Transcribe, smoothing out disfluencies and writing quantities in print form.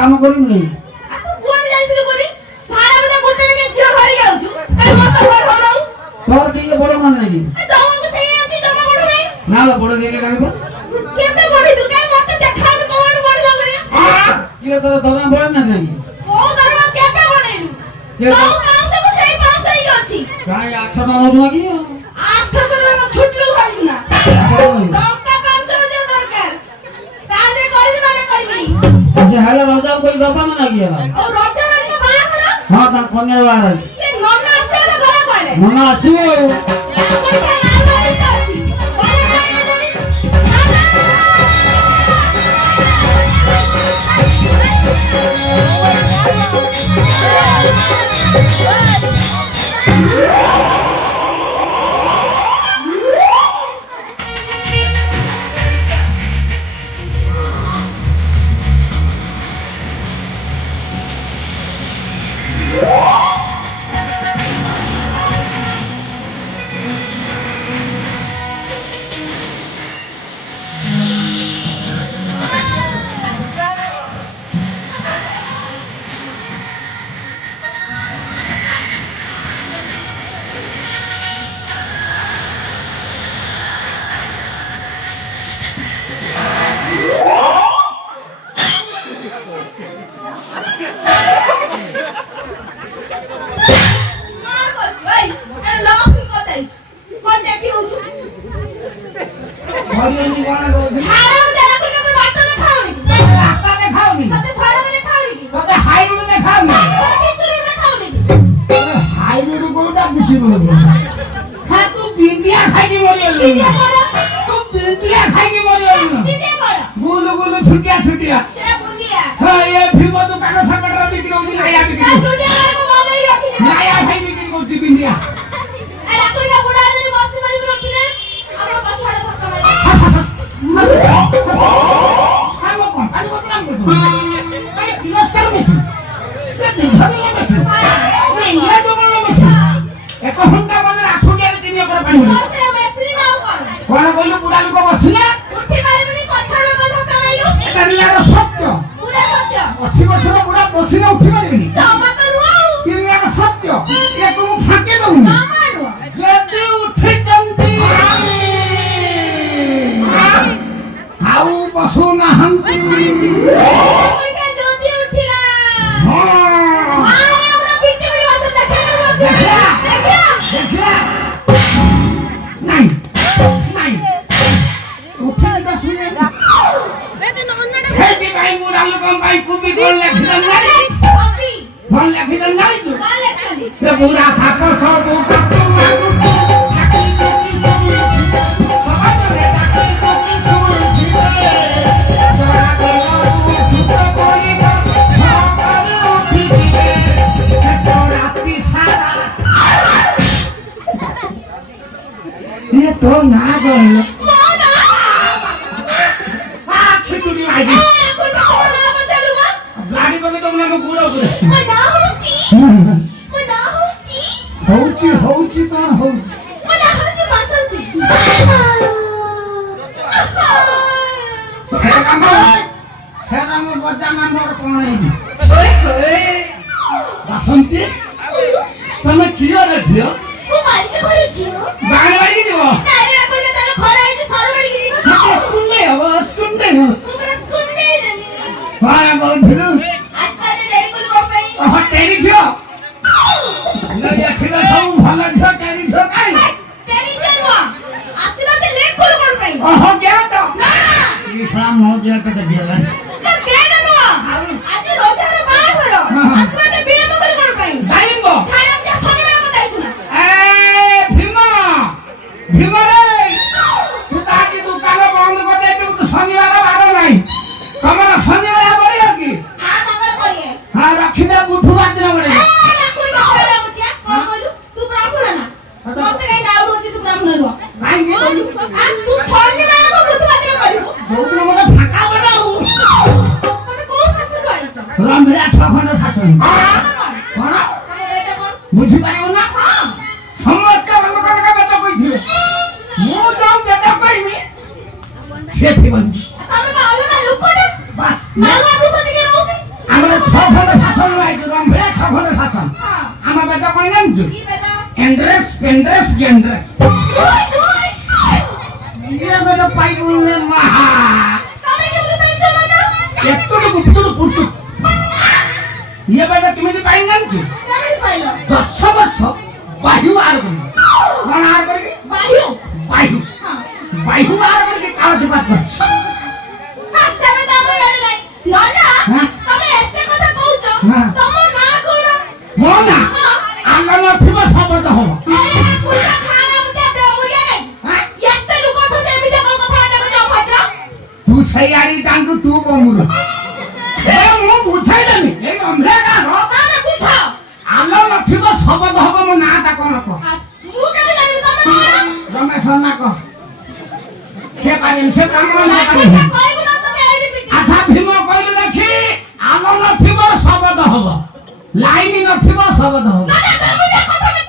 কাম করিম নি আ তু কোন যাইছিল করি ধারা বলে গুটে কে ঝিও ঘরে যাউছু আরে মত ঘর হলো তোর কি বড় মানে নাকি জমা সেই আছে জমা বড় নাই না বড় দিলে কানিব কেমনে বড়ি তু কেন মতে দেখাও কোন বড় লাগে কি তোর দরমা বড় না নাকি ও দরমা কেমনে বড়াইলু যাও পাঁচশো তো সেই 500 ই আছে কাই 800 টাকা নদু কি 800 টাকা ছুটলু ভাবু না টকা 500 যে দরকার তাহলে করিস মানে কইবি যে হালা রজা কই দবা না নাকি এলা ও রজা মানে বায়া কর হ্যাঁ তা কন্যার বাহার সে নন্না আছে না গলা কইলে মনা আসিব হরিয়ানি কোন কইছি আরাম দেলা করে তো বাটটা খাওনি রাস্তা নে খাওনি ততে ছড়া বলে খাওনি কি তোকে হাই রোডে খাওনি ততে কিছু রুলে খাওনি হাই রোড কোনটা বেশি বলবো হ্যাঁ তুই ইন্ডিয়া খাইনি মরিয়ল বিয়ে করো তুই ইন্ডিয়া খাইনি মরিয়ল বিয়ে করো গুলু গুলু ছুটিয়া ছুটিয়া সেটা বুনিয়া হ্যাঁ এ ভিমো দোকান সাকাটা বিক্রি হচ্ছে নাইয়া বিক্রি না দুনিয়া আর মোবাইল রাখি নাইয়া খাই বিক্রি করতে ইন্ডিয়া আর আপনি না বুড়া যদি বসে বলি বলি কিনে আমরা পাছড়া ধক্কা মারি আমি কোন আমি বললাম তো এই নমস্কার মেশিন এই ধরে মেশিন ইন্ডিয়া তো বড় মেশিন এক ঘন্টা মানে রাখু গেলে দিন করে পানি বসে মেসরি নাও কর কোন কইলো বুড়া লোক বসিনা উঠি মারিবনি পাছড়া ধক্কা মাইলো এটা নিলার সত্য পুরা সত্য 80 বছর বুড়া বসিনা উঠি পারিনি জমা তো রুও কি নিলার সত্য এ তুমি ফাঁকে দউনি জমা রুও যদি উঠি চন্তি হাউ বসু না হান্তি ওইটা যদি উঠিলা আরে ওরা পিটে পিটে বসে দেখে না বসে দেখিয়া দেখিয়া নাই নাই উঠি না শুনে বেতে নন্নাটা সেটি ভাই বুড়া লোক ভাই কুবি কোন লেখিলাম নারি কপি কোন লেখিলাম নারি তো কালে খালি এ বুড়া ছাপো সব কাটু মাগু ये तो ना गए মোনা খিচুড়ি মাইদি কোন মোনা বসালুবা গাড়ি বগে তোমরা মো গুড়ো করে মোনা হচ্ছি মোনা হচ্ছি হউচি হউচি কোন হউচি মোনা হচ্ছি বাসন্তী সেটা কাম সেটা মো বজা নাম্বার কোন এই ওই ওই বাসন্তী তুমি কি করে দিও ও বাইকে করেছি বাড়ি বাড়ি দিব তাইরে আপনাকে তাহলে ঘরে আইছে সরবাড়ি গিয়ে শুনলে শুনলে তোমরা শুনতে জানি বাড়া বলছিল আজকে দেরি করে বাপাই টেরি ঝিও লইয়া খিলা সব ভালো ঝিও টেরি ঝিও কাই দেরি করবা আসিবাতে লেট করে বাপাই গেয়া তো না এই শাম ন গেয়া তো বিয়ালা না কেন না আজ রোজার বার হলো আসিবাতে বিলম্ব করে বাপাই দাইব ছাড়াম যা শনিবার কথা আইছো না এ ভীমা ভীমা রে তুই তাকি দোকান বন্ধ করে দে তুই শনিবার বার নাই তোমার শনিবার বাড়ি কি হ্যাঁ তাঙ্গর করিয়ে হ্যাঁ রাখি দে বুধবার দিন বাড়ি না কোন কথা না মতিয়া কোন বলু তুই ব্রাহ্মণ না মতে গাই নাও রোজি তুই ব্রাহ্মণ না নাই কি বলি আর তুই শনিবার বুধবার দিন করিব বউগুলো মনে ফাঁকা বানাও জানছো কি বেদা এন্ড্রেস পেন্ড্রেস গেন্ড্রেস ইয়ে বেটা পাই বললে মাহা তুমি কি বলে পেয়েছো না একটু ভিতরে পড়ছো ইয়ে বেটা তুমি কি পাই জানছো কেমন পাইলো 10 বর্ষ বায়ু আর বলি কোন আর বলি বায়ু বায়ু হ্যাঁ বায়ু আর বলি কাও দিবাত করছে আচ্ছা বেদা আমি জানি নাই ননা হ্যাঁ। তুমি এতে কথা কইছো হ্যাঁ। তোমার না কইরা মোনা আমরা না থিব শব্দ হবো আরে কুড়া খানা মতে বেমুরিয়া নাই হ্যাঁ এতে লোক আছে এমিতে কোন কথা আটা কইছো অভদ্র তুই সেই আড়ি দাঁড়ু তুই বমুর এ মু বুঝাই দেনি এই অন্ধে গান তা না বুঝাও আলো নথিব শব্দ হব মো নাটা কোন কো মু কেমন জানি তুমি রমেশ না কো সে পারিম সে কাম না না পারিম কথা কইবো না তুমি আইডি পিটি আচ্ছা ভীম কইলে দেখি আলো নথিব শব্দ হব লাইন নথিব শব্দ হব না না